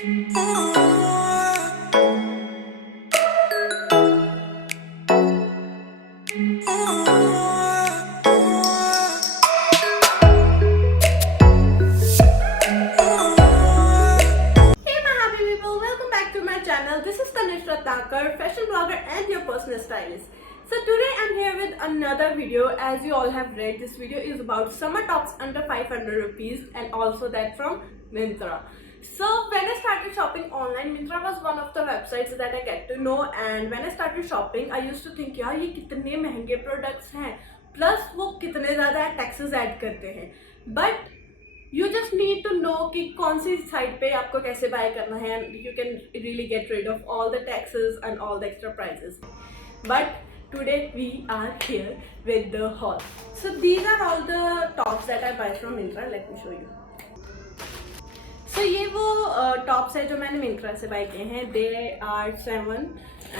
This is Tanish Ratnakar, fashion blogger and your personal stylist. So today I'm here with another video. As you all have read, this video is about summer tops under 500 rupees and also that from Myntra. So when I started shopping online, Myntra was one of the websites that I get to know, and when I started shopping, I used to think यार ये कितने महंगे products हैं, plus वो कितने ज़्यादा taxes add करते हैं. But you just need to know कि कौन सी साइट पे आपको कैसे बाय करना है, and you can really get rid of all the taxes and all the extra prices. But today we are here with the haul. So these are all the tops that I buy from Myntra. Let me show you. So ये वो tops है जो मैंने मिंत्रा से bye किए हैं. They are 7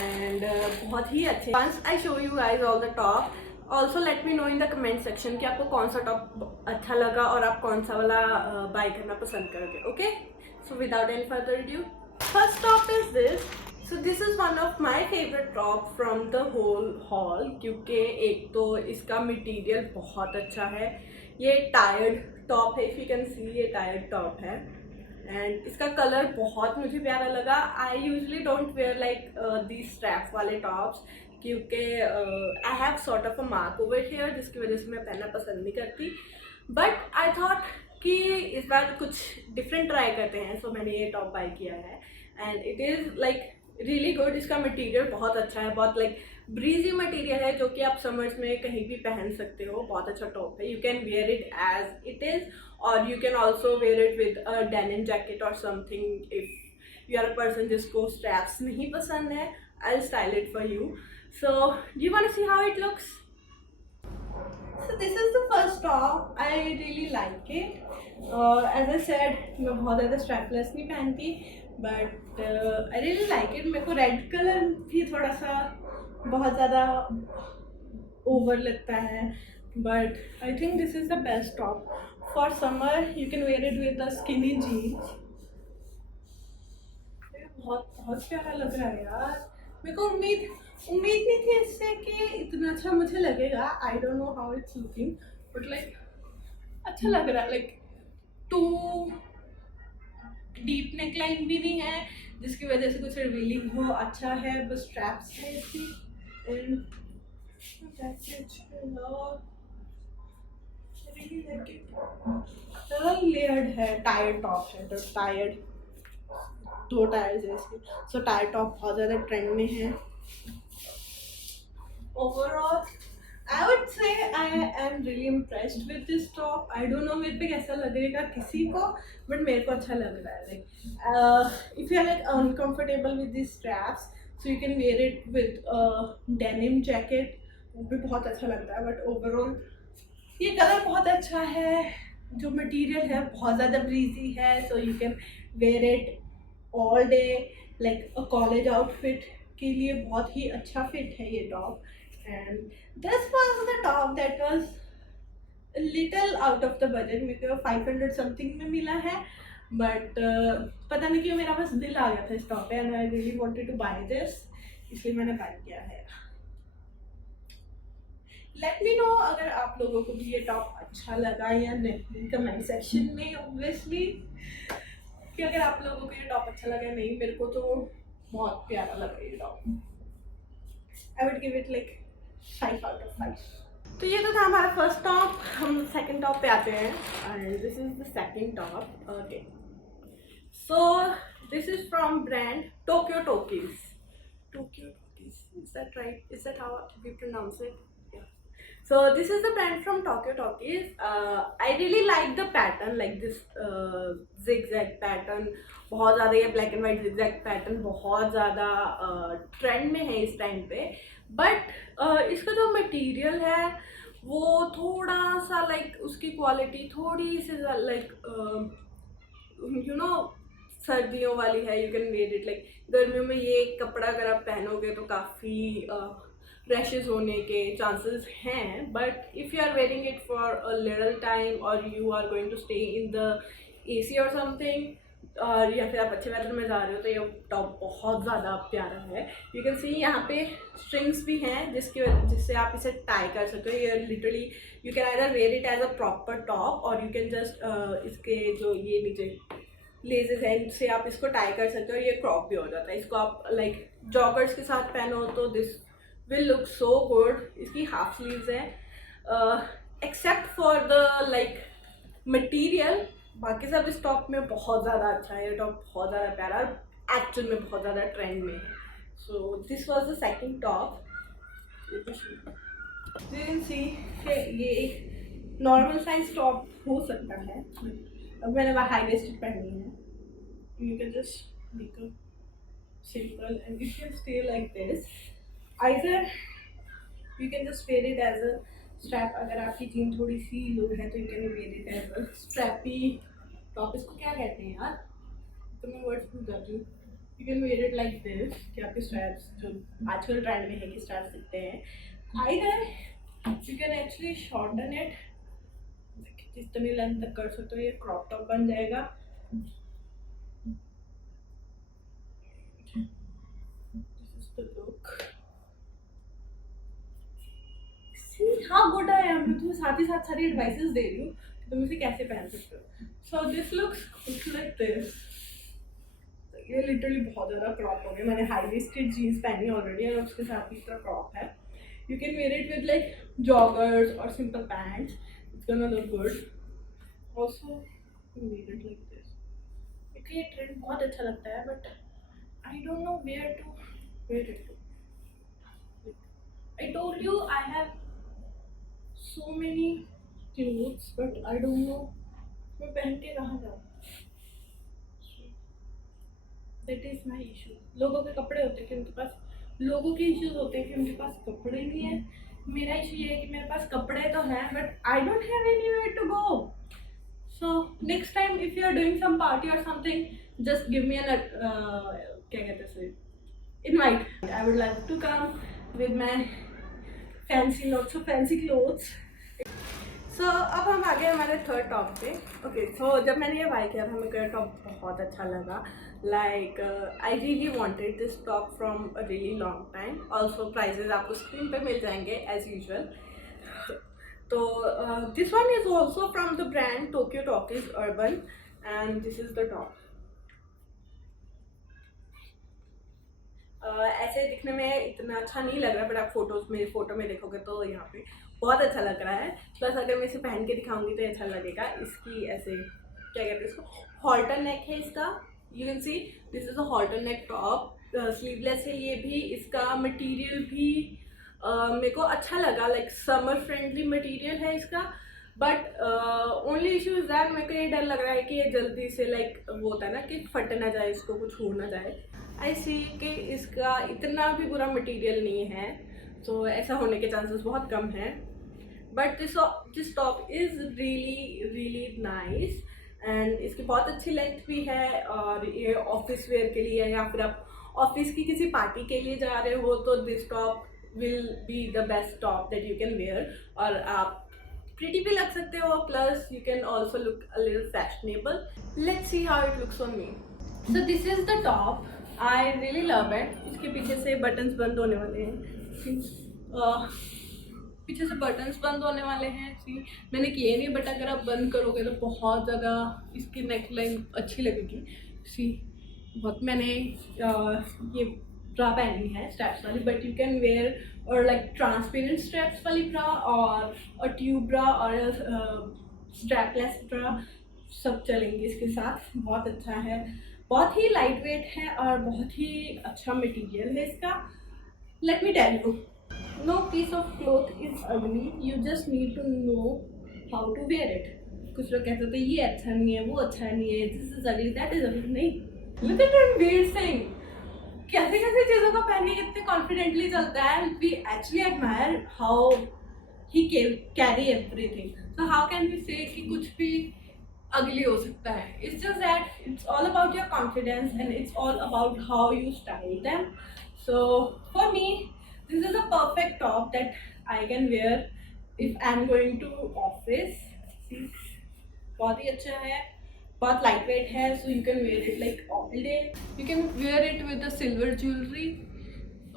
and बहुत ही अच्छे. Once I show you guys all the top, also let me know in the comment section कि आपको कौन सा टॉप अच्छा लगा और आप कौन सा वाला बाय करना पसंद करोगे. Okay, so without any further due, first top is this. So this is one of my favourite top from the whole haul, क्योंकि एक तो इसका मटेरियल बहुत अच्छा है. ये टायर्ड टॉप है, इफ़ यू कैन सी ये टायर्ड टॉप है, एंड इसका कलर बहुत मुझे प्यारा लगा. I usually don't wear like the strap वाले टॉप्स, क्योंकि I have sort of a mark over here, जिसकी वजह से मैं पहनना पसंद नहीं करती. बट आई थॉट कि इस बार कुछ डिफरेंट ट्राई करते हैं, सो मैंने ये टॉप बाय किया है and it is like really good. इसका मटेरियल बहुत अच्छा है, बहुत लाइक ब्रीजी मटेरियल है, जो कि आप समर्स में कहीं भी पहन सकते हो. बहुत अच्छा टॉप है. You can wear it as it is और you can also wear it with a denim jacket और something. If you are a person जिसको स्ट्रैप्स नहीं पसंद है, I will style it for you. So, do you want to see how it looks? So this is the first top. I really like it. As I said, मैं बहुत ज़्यादा strapless नहीं पहनती, but I really like it. मेरे को red color भी थोड़ा सा बहुत ज़्यादा over लगता है, but I think this is the best top for summer. You can wear it with the skinny jeans. बहुत बहुत प्यारा लग रहा है यार. मेरे को उम्मीद नहीं थी इससे कि इतना अच्छा मुझे लगेगा. आई don't know how it's looking, but like अच्छा लग रहा है. लाइक टू डीप नेकलाइन भी नहीं है, जिसकी वजह से कुछ रिवीलिंग हो. अच्छा है, बस स्ट्रैप्स है इसकी, एंड लेयर्ड है. टायर्ड टॉप है, तो टायर्ड दो टायर्स है इसके. सो टायर टॉप बहुत ज़्यादा ट्रेंड में है. Overall, I would say I am really impressed with this top. I don't know मेरे पे कैसा लगेगा किसी को, but मेरे को अच्छा लग रहा है. Like if you are like uncomfortable with these straps, so you can wear it with a denim jacket. वो भी बहुत अच्छा लगता है. But overall ये कलर बहुत अच्छा है. जो मटेरियल है बहुत ज़्यादा ब्रीजी है, so you can wear it all day. Like a college outfit के लिए बहुत ही अच्छा फिट है ये top. And this was the top that was a little out of the budget. मेरे को 500 something में मिला है, but पता नहीं क्यों मेरा बस दिल आ गया था इस टॉप पे, and I really wanted to buy this, इसलिए मैंने बाय किया है. Let me know अगर आप लोगों को भी ये टॉप अच्छा लगा या नहीं, कमेंट सेक्शन में. ऑब्वियसली कि अगर आप लोगों को ये टॉप अच्छा लगा या नहीं, मेरे को तो बहुत प्यारा लगा ये top. I would give it like 5 out of 5. तो ये तो था हमारा फर्स्ट टॉप. हम सेकंड टॉप पे आते हैं, and this is the second top. Okay, so this is from brand Tokyo Talkies. Tokyo Talkies, is that right? Is that how we pronounce it? So this is the brand from Tokyo Talkies. I really like the pattern, like this zigzag pattern. बहुत ज़्यादा ये black and white zigzag pattern बहुत ज़्यादा trend में है इस time पे. But इसका जो मटेरियल है वो थोड़ा सा लाइक उसकी क्वालिटी थोड़ी सी लाइक यू नो सर्दियों वाली है. You can wear it like गर्मियों में ये कपड़ा अगर आप पहनोगे तो काफ़ी रैशेज होने के चांसेस हैं. But if you are wearing it for a little time और you are going to stay in the AC or something, और या फिर आप अच्छे वेदर में जा रहे हो तो ये टॉप बहुत ज़्यादा प्यारा है। यू कैन सी यहाँ पे स्ट्रिंग्स भी हैं जिससे आप इसे टाई कर सकते हो। ये literally you can either wear it as a proper top और यू कैन जस्ट इसके जो ये नीचे लेजेस हैं इनसे आप इसको टाई कर सकते हो और ये क्रॉप भी हो जाता है। इसको आप लाइक जॉगर्स के साथ पहनो तो this will look so good. इसकी हाफ स्लीव्स हैं except for the like material, बाकी सब इस टॉप में बहुत ज़्यादा अच्छा है। ये टॉप बहुत ज़्यादा प्यारा और एक्चुअल में बहुत ज़्यादा ट्रेंड में है। So this was the second top. You can see ये एक नॉर्मल साइज टॉप हो सकता है, अब मैंने वह हाई वेस्टेड पहनी है। You can just make a simple and it can stay like this, either you can just wear it as a strap. अगर आपकी जीन थोड़ी सी लो है तो you can wear it as a strappy top. इसको क्या कहते हैं यार, तो मैं वर्ड्स भूल जाती हूँ। You can wear it like this कि आपके स्ट्रैप्स जो आजकल ट्रेंड में है कि स्ट्रैप्स दिखते हैं, either you can actually shorten it, जितनी लेंथ तक कर सकते हो। ये क्रॉप टॉप बन जाएगा। This is the look. हाँ गुड है, मैं तुम्हें साथ ही साथ सारी एडवाइसेस दे रही हूँ कि तुम इसे कैसे पहन सकते हो। So this looks like this. ये लिटरली बहुत ज़्यादा क्रॉप हो गया। मैंने हाई वेस्टेड जीन्स पहनी ऑलरेडी और उसके साथ ही इतना क्रॉप है। You can wear it with like joggers और simple pants, it's gonna look good. Also wear it like this. क्योंकि ये ट्रेंड बहुत अच्छा लगता है but I don't know where to wear it too. I told you I have so many clothes but I don't know मैं पहन के कहाँ जाऊँ। That is my issue। लोगों के कपड़े होते हैं कि उनके पास, लोगों के इश्यूज होते हैं कि उनके पास कपड़े नहीं है। मेरा इशू ये है कि मेरे पास कपड़े तो हैं but I don't have anywhere to go। So next time if you are doing some party or something, just give me an क्या कहते हैं उसे, invite। I would like to come with my fancy lots of fancy clothes। So अब हम आ गए हमारे third top पे। Okay so जब मैंने ये बाय किया था मेरे को ये टॉप बहुत अच्छा लगा। Like I really wanted this top from a really long time. Also prices आपको स्क्रीन पे मिल जाएंगे एज यूजुअल। तो this one is also from the brand Tokyo Talkies urban and this is the top. ऐसे दिखने में इतना अच्छा नहीं लग रहा बट आप फोटो में देखोगे तो यहाँ पे बहुत अच्छा लग रहा है। प्लस अगर मैं इसे पहन के दिखाऊंगी तो अच्छा लगेगा। इसकी ऐसे क्या कहते हैं इसको, हॉल्टर नेक है इसका। You can see this is a halter neck top, sleeveless है ये भी। इसका मटेरियल भी मेरे को अच्छा लगा, लाइक समर फ्रेंडली मटेरियल है इसका। But only issue is that मेरे को ये डर लग रहा है कि ये जल्दी से लाइक वो होता है ना कि फट ना जाए, इसको कुछ हो ना जाए। आई सी कि इसका इतना भी बुरा मटेरियल नहीं है, तो ऐसा होने के चांसेस बहुत कम हैं। But this top is really nice and इसकी बहुत अच्छी लेंथ भी है। और ये ऑफिस वेयर के लिए या फिर आप ऑफिस की किसी पार्टी के लिए जा रहे हो तो this top will be the best top that you can where. और आप प्रिटी भी लग सकते हो, plus you can also look a little fashionable. Let's see how it looks on me. So this is the top, I really love it. इसके पीछे से buttons बंद होने वाले हैं, पीछे से बटन्स बंद होने वाले हैं। सी मैंने किए नहीं बट अगर आप बंद करोगे तो बहुत ज़्यादा इसकी नेक लाइन अच्छी लगेगी। सी बहुत मैंने ये ब्रा पहनी है स्ट्रैप्स वाली, बट यू कैन वेयर और लाइक ट्रांसपेरेंट स्ट्रैप्स वाली ब्रा और ट्यूब ब्रा और स्ट्रैपलेस ब्रा सब चलेंगे इसके साथ। बहुत अच्छा है, बहुत ही लाइट वेट है और बहुत ही अच्छा मटेरियल है इसका। Let me tell you, no piece of cloth is ugly, you just need to know how to wear it. कुछ लोग कहते हैं ये अच्छा नहीं है, वो अच्छा नहीं है, दिस इज अगली, दैट इज अगली। नहीं, लुक एट रणवीर सिंह, कैसे कैसे चीज़ों को पहनने कितने कॉन्फिडेंटली चलता है। We actually admire how he carry everything. So how can we say कि कुछ भी अगली हो सकता है। It's just that it's all about your confidence and it's all about how you style them. So for me this is a perfect top that I can wear if I am going to office. बहुत ही अच्छा है बहुत lightweight है, so you can wear it like all day. You can wear it with the silver jewellery,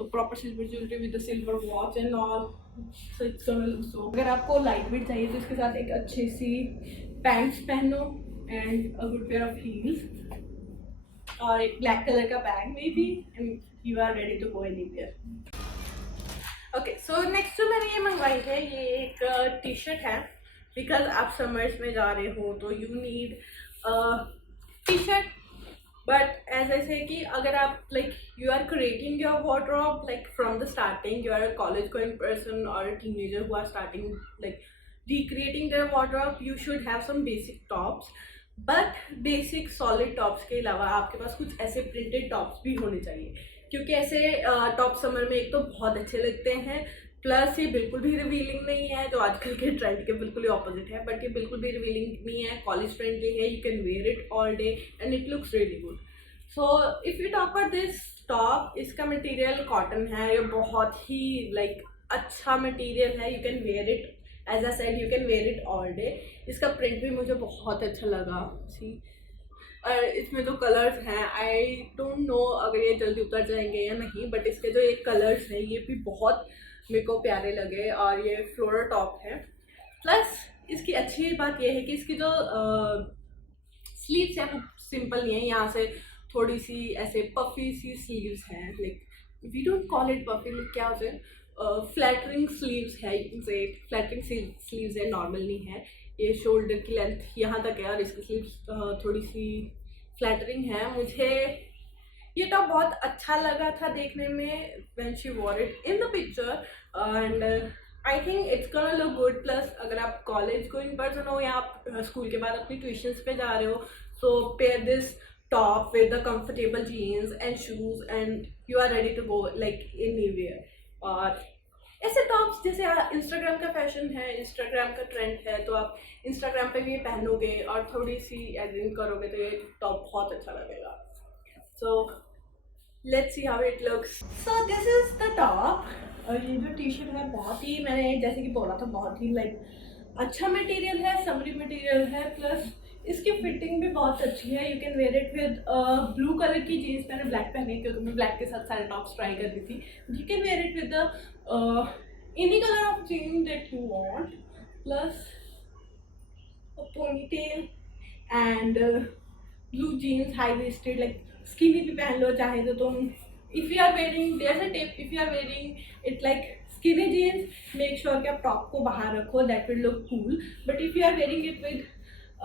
proper silver jewellery with the silver watch and all. So it's gonna look so. अगर आपको light weight चाहिए तो इसके साथ एक अच्छी सी pants पहनो and a good pair of heels और एक ब्लैक कलर का bag maybe, and you are ready to go anywhere. Okay, so next जो मैंने ये मंगवाई है, ये एक टी शर्ट है. बिकॉज आप समर्स में जा रहे हो तो you need T shirt. But as I say कि अगर आप like you are creating your wardrobe like from the starting, you are a college going person or a teenager who are starting like recreating their wardrobe, you should have some basic tops. But basic solid tops के अलावा आपके पास कुछ ऐसे printed tops भी होने चाहिए, क्योंकि ऐसे टॉप समर में एक तो बहुत अच्छे लगते हैं, प्लस ये बिल्कुल भी रिवीलिंग नहीं है, जो आजकल के ट्रेंड के बिल्कुल ही ऑपोजिट है. बट ये बिल्कुल भी रिवीलिंग नहीं है, कॉलेज फ्रेंडली है, you can wear it all day and it looks really good. So if you talk about this top, इसका मटेरियल कॉटन है, ये बहुत ही लाइक अच्छा मटेरियल है. You can wear it, as I said, you can wear it all day. इसका print भी मुझे बहुत अच्छा लगा. सी, और इसमें जो कलर्स हैं, आई डोंट नो अगर ये जल्दी उतर जाएंगे या नहीं, बट इसके जो ये कलर्स हैं ये भी बहुत मेरे को प्यारे लगे. और ये फ्लोरल टॉप है. प्लस इसकी अच्छी बात ये है कि इसकी जो स्लीव्स हैं वो सिंपल नहीं है, यहाँ से थोड़ी सी ऐसे पफी सी स्लीव्स हैं. Like we don't call it puffy, क्या होते हैं, फ्लैटरिंग स्लीव्स है, से फ्लैटरिंग स्लीव्स है, नॉर्मल नहीं है. ये शोल्डर की लेंथ यहाँ तक है और इसकी स्लीव्स थोड़ी सी फ्लैटरिंग है. मुझे ये टॉप बहुत अच्छा लगा था देखने में when she war it in the picture, and I think it's gonna look good. Plus अगर आप कॉलेज गोइंग पर्सन हो या आप स्कूल के बाद अपनी ट्यूशन्स पे जा रहे हो, so pair this top with the comfortable jeans and shoes and you are ready to go like anywhere. और ऐसे टॉप्स जैसे इंस्टाग्राम का फैशन है, इंस्टाग्राम का ट्रेंड है, तो आप इंस्टाग्राम पे भी ये पहनोगे और थोड़ी सी एडिटिंग करोगे तो ये टॉप बहुत अच्छा लगेगा. So let's see how it looks. So this is the top. और ये जो टी शर्ट है बहुत ही, मैंने जैसे कि बोला था, बहुत ही लाइक अच्छा मटेरियल है, समरी मटेरियल है. प्लस इसकी फिटिंग भी बहुत अच्छी है. You can wear it with blue colour की जीन्स. मैंने ब्लैक पहनी क्योंकि मैं ब्लैक के साथ सारे टॉप्स ट्राई कर रही थी. You can wear it with the any colour of genes that you want, plus a ponytail and blue jeans, high waisted, like skinny भी पहन लो चाहे तो तुम. if you are wearing, there's a tip, if you are wearing it like skinny jeans, make sure कि आप top को बाहर रखो, that will look cool. but if you are wearing it with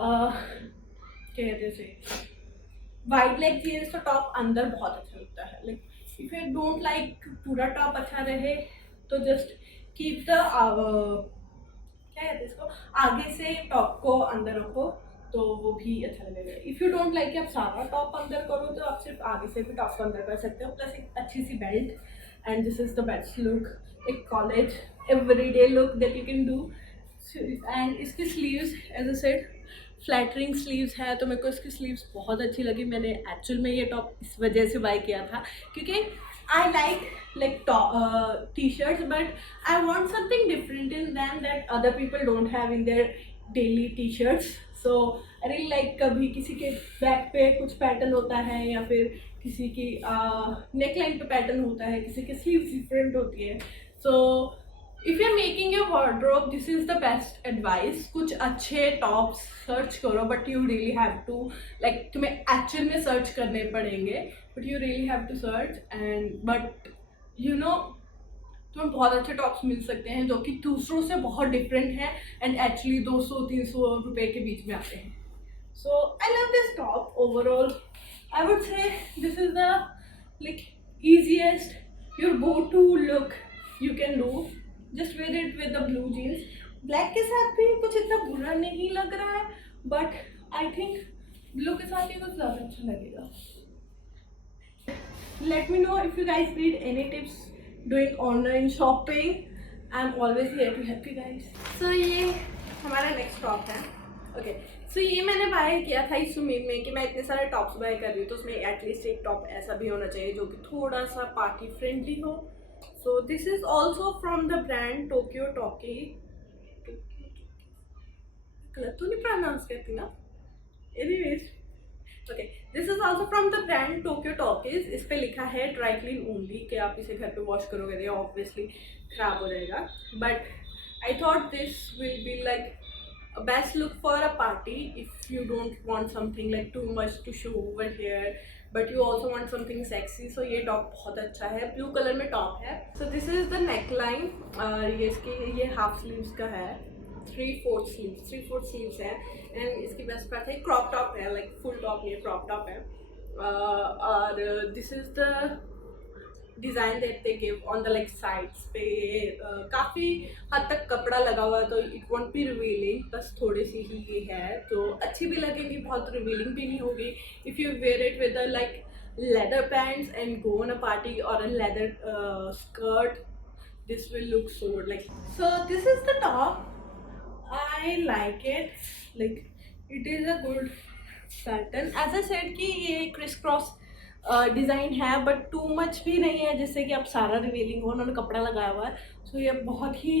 क्या कहते हैं उसे, वाइड लेग जीन्स, तो टॉप अंदर बहुत अच्छा लगता है. Like if you don't like पूरा टॉप अच्छा रहे तो जस्ट कीप द क्या कहते हैं इसको, आगे से टॉप को अंदर रखो तो वो भी अच्छा लगेगा. इफ़ यू डोंट लाइक कि आप सारा टॉप अंदर करो तो आप सिर्फ आगे से भी टॉप को अंदर कर सकते हो. प्लस एक अच्छी सी belt, and this is the best look, एक college everyday look that you can do. And इसकी sleeves as a said flattering sleeves है, तो मेरे को इसकी स्लीव्स बहुत अच्छी लगी. मैंने एक्चुअल में ये टॉप इस वजह से बाय किया था क्योंकि I like t-shirts, but I want something different in them that other people don't have in their daily t-shirts. So I really like, कभी किसी के बैक पे कुछ पैटर्न होता है या फिर किसी की नेकलाइन पे पैटर्न होता है, किसी की स्लीव्स डिफरेंट होती है. So if you're making your wardrobe, this is the best advice. कुछ अच्छे टॉप्स सर्च करो, but you really have to like, तुम्हें एक्चुअल में सर्च करने पड़ेंगे, but you really have to search. and but you know, तुम्हें बहुत अच्छे टॉप्स मिल सकते हैं जो कि दूसरों से बहुत डिफरेंट हैं एंड एक्चुअली 200-300 रुपये के बीच में आते हैं. So I love this top. Overall I would say this is the like easiest your go to look you can do. just wear it with the blue jeans. Black के साथ भी कुछ इतना बुरा नहीं लग रहा है, बट आई थिंक ब्लू के साथ ही कुछ ज़्यादा अच्छा लगेगा. Let me know if you guys need any tips doing online shopping. I'm always here to help you guys. So ये हमारा नेक्स्ट टॉप है. ओके, सो ये मैंने बाय किया था इस उम्मीद में कि मैं इतने सारे टॉप्स बाय कर रही हूँ तो उसमें एटलीस्ट एक टॉप ऐसा भी होना चाहिए जो कि थोड़ा सा पार्टी फ्रेंडली हो. So this is also from the brand Tokyo talkie. गलत तो नहीं प्रोनाउंस करती ना? anyways, okay, this is also from the brand Tokyo Talkies. इस पे लिखा है dry clean only कि आप इसे घर पे वॉश करोगे तो ऑब्वियसली खराब हो जाएगा. But I thought this will be like a best look for a party if you don't want something like too much to show over here, but you also want something sexy. So ये top बहुत अच्छा है, blue colour में top है. So this is the neckline. ये इसकी ये half sleeves का है, 3/4 स्लीव्स है. एंड इसकी बेस्ट पार्ट है क्रॉप टॉप है, लाइक फुल टॉप नहीं, क्रॉप टॉप है. और this is the design that they give on the like sides पे. काफ़ी हद तक कपड़ा लगा हुआ है तो इट वॉन्ट बी रिवीलिंग, बस थोड़ी सी ही ये है तो अच्छी भी लगेगी, बहुत रिवीलिंग भी नहीं होगी. If you wear it with like leather pants and go on a party or a leather skirt, this will look so good. Like, so this is the top. I like it, like it is a good pattern. As I said कि ये criss cross design है but too much भी नहीं है जिससे कि आप सारा रिवीलिंग हो. उन्होंने कपड़ा लगाया हुआ है. सो ये बहुत ही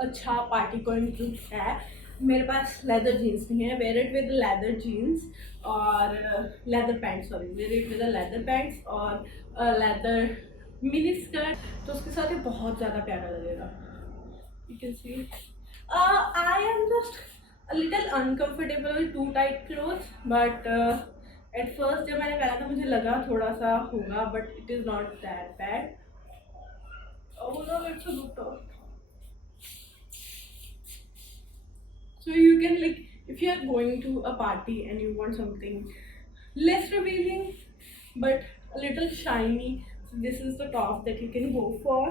अच्छा पार्टी गोइंग लुक है. मेरे पास लेदर जीन्स नहीं है, wear it with leather jeans और leather pants, sorry wear it with leather pants और लेदर मिनी स्कर्ट. तो उसके साथ ये बहुत ज़्यादा प्यारा लगेगा. You can see I am just a little uncomfortable with too tight clothes, but at first जब मैंने पहना था मुझे लगा थोड़ा सा होगा, but it is not that bad. It's a good top. So you can, like, if you are going to a party and you want something less revealing but a little shiny, so this is the top that you can go for.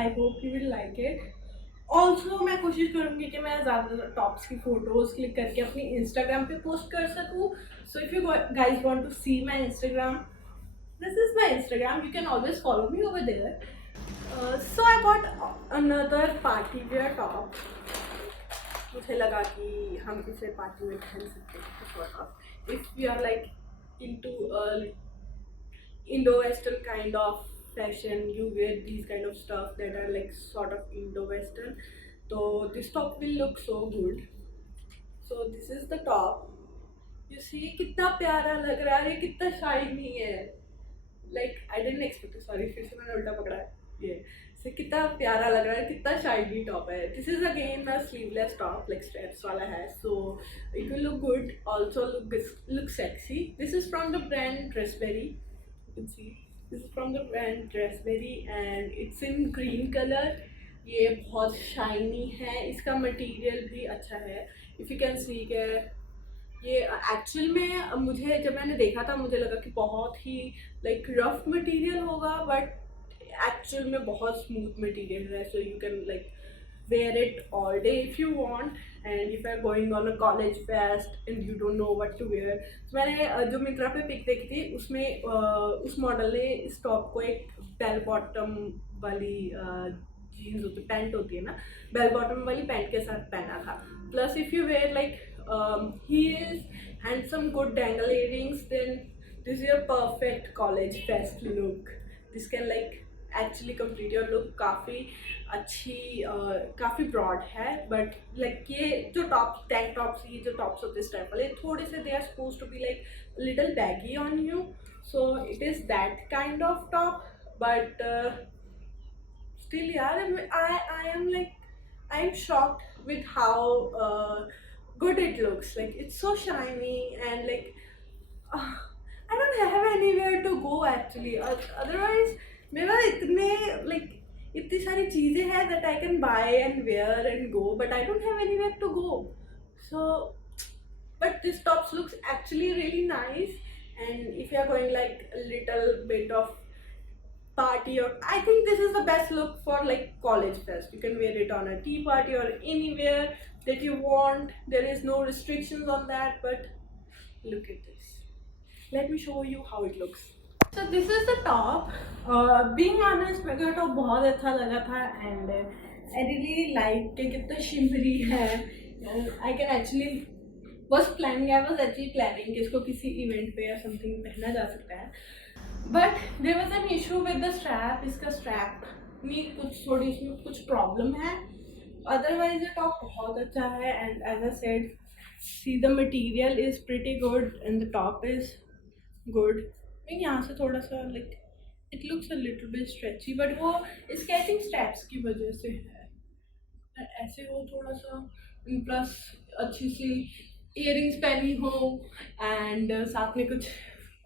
I hope you will like it. Also मैं कोशिश करूँगी कि मैं ज़्यादा tops की photos click करके अपनी Instagram पे पोस्ट कर सकूँ. So if you guys want to see my Instagram, this is my Instagram. You can always follow me over there. So I got another party wear top. मुझे लगा कि हम इसे पार्टी में पहन सकते हैं. If we are like into Indo western kind of fashion, you wear these kind of stuff that are like sort of Indo western, तो this top will look so good. So this is the top. You see कितना प्यारा लग रहा है, कितना shiny है. Like I didn't expect, sorry फिर से मैंने उल्टा पकड़ा है. ये से कितना प्यारा लग रहा है, कितना शाइनी टॉप है. This is again a sleeveless top, like straps वाला है. So it will look good, also look sexy. This is from the brand Dressberry. You can see this is from the brand Dressberry and it's in green colour. ये बहुत shiny है, इसका material भी अच्छा है. If you can सी के ये actual में मुझे जब मैंने देखा था मुझे लगा कि बहुत ही लाइक रफ मटेरियल होगा, बट एक्चुअल में बहुत स्मूथ मटेरियल है. So you can like wear it all day if you want. And if are going on a college fest and you don't know what to wear. मैंने जो मिंत्रा पे pick देखी थी उसमें उस मॉडल ने इस टॉप को एक बेल बॉटम वाली जीन्स होती पैंट होती है ना, बेल बॉटम वाली पैंट के साथ पहना था. Plus if you wear like heels and some good dangle earrings, then this is your perfect college fest look. This can like actually complete your look. काफ़ी अच्छी काफ़ी ब्रॉड है, बट लाइक ये जो टॉप टैंक टॉप्स, ये जो tops होते हैं इस टाइप वाले, थोड़े से they are suppose to be like little baggy on you. So it is that kind of top, but still यार I am like I am shocked with how good it looks. Like it's so shiny and like I don't have anywhere to go actually. Otherwise मेरा इतने like इतनी सारी चीज़ें हैं that I can buy and wear and go, but I don't have anywhere to go. So but this tops looks actually really nice. And if you are going like a little bit of party, or I think this is the best look for like college fest. You can wear it on a tea party or anywhere that you want. There is no restrictions on that. But look at this. Let me show you how it looks. So this is the top. Being honest, मेरे को बहुत अच्छा लगा था and I really like कि कितना shimmery है. I can actually I was actually planning कि इसको किसी event पे या something पहना जा सकता है. But there was an issue with the strap. इसका strap में कुछ थोड़ी इसमें कुछ problem है. Otherwise ये top बहुत अच्छा है. And as I said, See, the material is pretty good and the top is good. मैं यहाँ से थोड़ा सा like it looks a little bit stretchy, but वो sketching steps की वजह से है. और ऐसे वो थोड़ा सा प्लस अच्छी सी earrings पहनी हो and साथ में कुछ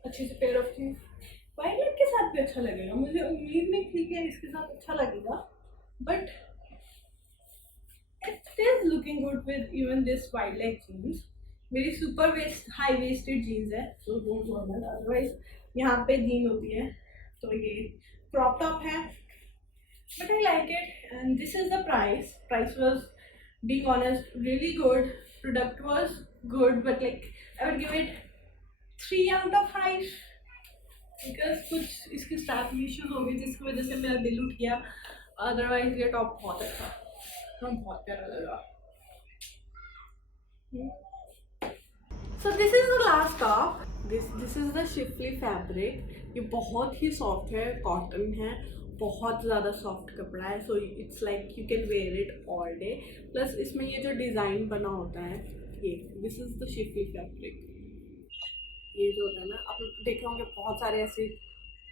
अच्छी सी pair of jeans. White leg के साथ भी अच्छा लगेगा. मुझे उम्मीद नहीं थी कि इसके साथ अच्छा लगेगा, but it is looking good with even this wide leg jeans. मेरी super waist high waisted jeans है, सो डोंट वरी. अदरवाइज यहाँ पे जीन होती है. तो ये क्रॉप टॉप है, but I like it and this is the price. Price was being honest really good. Product was good, but like I would give it 3 out of 5 because कुछ इसके साथ इश्यूज हो गए जिसकी वजह से मेरा दिल उठ गया. अदरवाइज ये टॉप बहुत अच्छा, बहुत प्यारा लगा. So this is the last top. This is the Schiffli fabric. ये बहुत ही सॉफ्ट है, कॉटन है, बहुत ज़्यादा सॉफ्ट कपड़ा है. So it's like you can wear it all day. Plus इसमें ये जो डिज़ाइन बना होता है, ये this is the Schiffli fabric. ये जो होता है ना, आप लोग देखे होंगे बहुत सारे ऐसे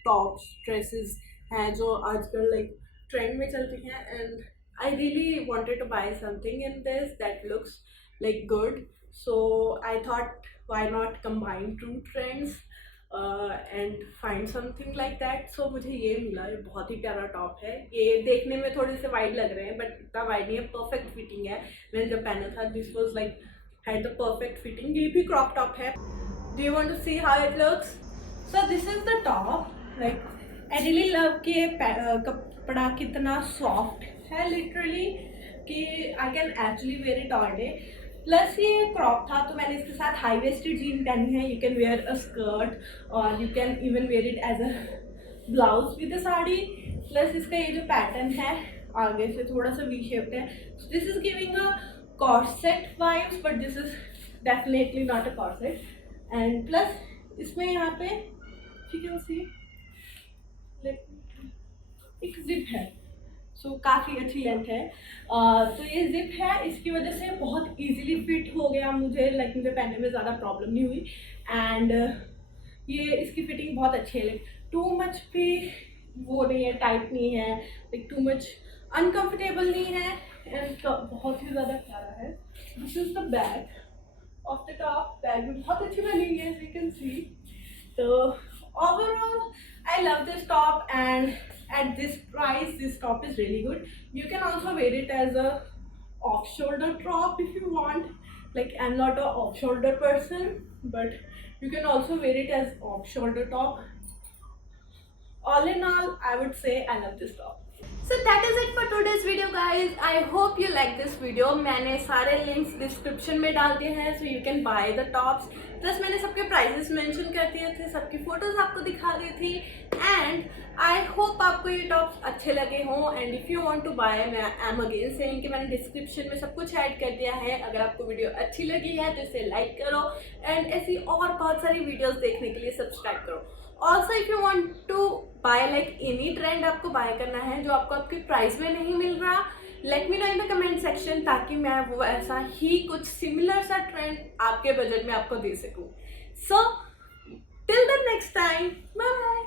टॉप्स ड्रेसेस हैं जो आजकल लाइक ट्रेंड में चलती हैं. And I really wanted to buy something in this that looks like good. So I thought, why not combine two trends and find something like that. So मुझे ये मिला. ये बहुत ही प्यारा टॉप है. ये देखने में थोड़े से वाइड लग रहे हैं, बट इतना वाइड नहीं है, परफेक्ट फिटिंग है. मैंने जब पहना था this was like had the perfect fitting. ये भी क्रॉप टॉप है. Do you want to see how it looks? So this is the top. Like I really love कि कपड़ा कितना सॉफ्ट है लिटरली कि I can actually wear it all day. Plus ये crop था तो मैंने इसके साथ हाई वेस्टेड जीन पहनी है. You can wear a skirt और you can even wear it as a blouse with a sari. Plus इसका ये जो पैटर्न है आगे से थोड़ा सा वी शेप्ड है. This is giving a corset vibes, but this is definitely not a corset. And plus इसमें यहाँ पे यू कैन सी एक जिप है. सो काफ़ी अच्छी लेंथ है. तो ये जिप है, इसकी वजह से बहुत इजीली फिट हो गया मुझे. लाइक मुझे पहनने में ज़्यादा प्रॉब्लम नहीं हुई. एंड ये इसकी फिटिंग बहुत अच्छी है. लाइक टू मच भी वो नहीं है, टाइट नहीं है, लाइक टू मच अनकम्फर्टेबल नहीं है. एंड बहुत ही ज़्यादा प्यारा है. This is the bag of the top. Bag भी बहुत अच्छी बनी हुई है, यू कैन सी. तो overall I love this top, and at this price this top is really good. You can also wear it as a off shoulder top if you want. Like I'm not a off shoulder person, but you can also wear it as off shoulder top. All in all, I would say I love this top. So that is it for today's video guys. I hope you like this video. मैंने सारे links description में डाल दिए हैं, so you can buy the tops. Plus मैंने सबके prices mention कर दिए थे, सबकी फोटोज आपको दिखा दी थी. एंड आई होप आपको ये टॉप्स अच्छे लगे हों. And if you want to buy, मैं आई एम अगेन सेइंग कि मैंने डिस्क्रिप्शन में सब कुछ ऐड कर दिया है. अगर आपको वीडियो अच्छी लगी है तो इसे लाइक करो एंड ऐसी और बहुत सारी वीडियोस देखने के लिए सब्सक्राइब करो. Also if you want to buy like any trend आपको बाय करना है जो आपको आपके प्राइस में नहीं मिल रहा, let me know in the comment section, ताकि मैं वो ऐसा ही कुछ सिमिलर सा ट्रेंड आपके बजट में आपको दे सकूं. So till the next time, bye bye.